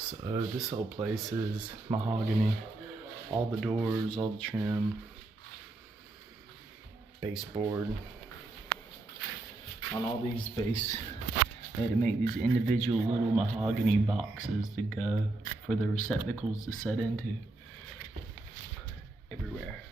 So this whole place is mahogany. All the doors, all the trim, baseboard. On all these base, they had to make these individual little mahogany boxes to go for the receptacles to set into everywhere.